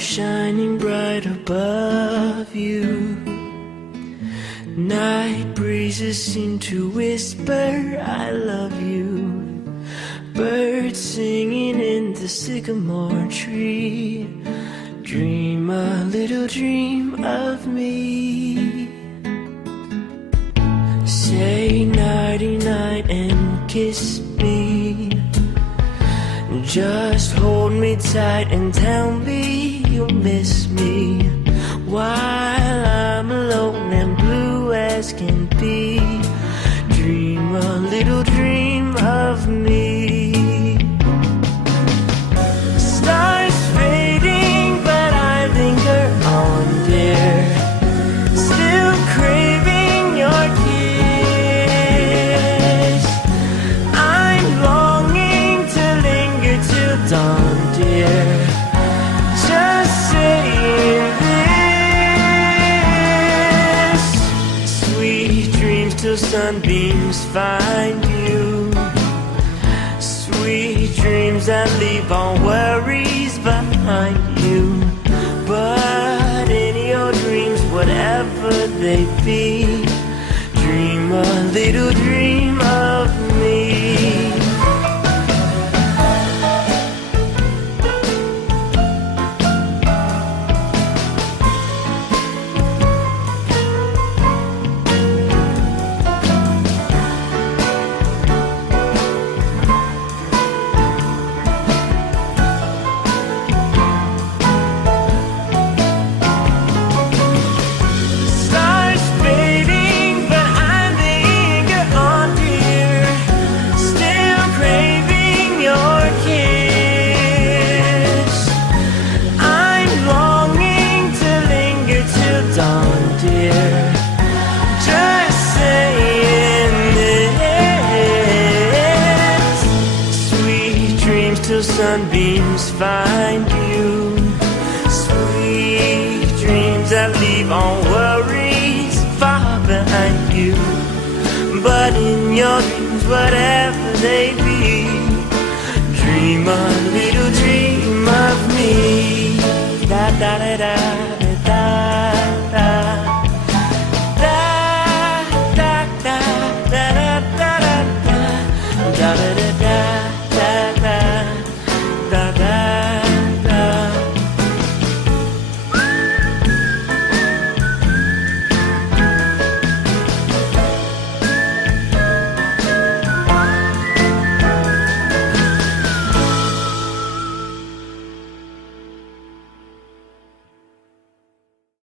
shining bright above you. Night breezes seem to whisper, I love you. Birds singing in the sycamore tree. Dream a little dream of me. Say nighty-night and kiss me. Just hold me tight and tell me you'll miss me while I'm alone and blue as can be. Dream a little dream of me. Stars fading, but I linger on, dear. Still craving your kiss. I'm longing to linger till dawn, dear. Just saying this. Sweet dreams till sunbeams find you. Sweet dreams that leave all worries behind you. But in your dreams, whatever they be, dream a little dream of me. Sunbeams find you. Sweet dreams that leave all worries far behind you. But in your dreams, whatever they be, dream a little dream of me. Da da da da.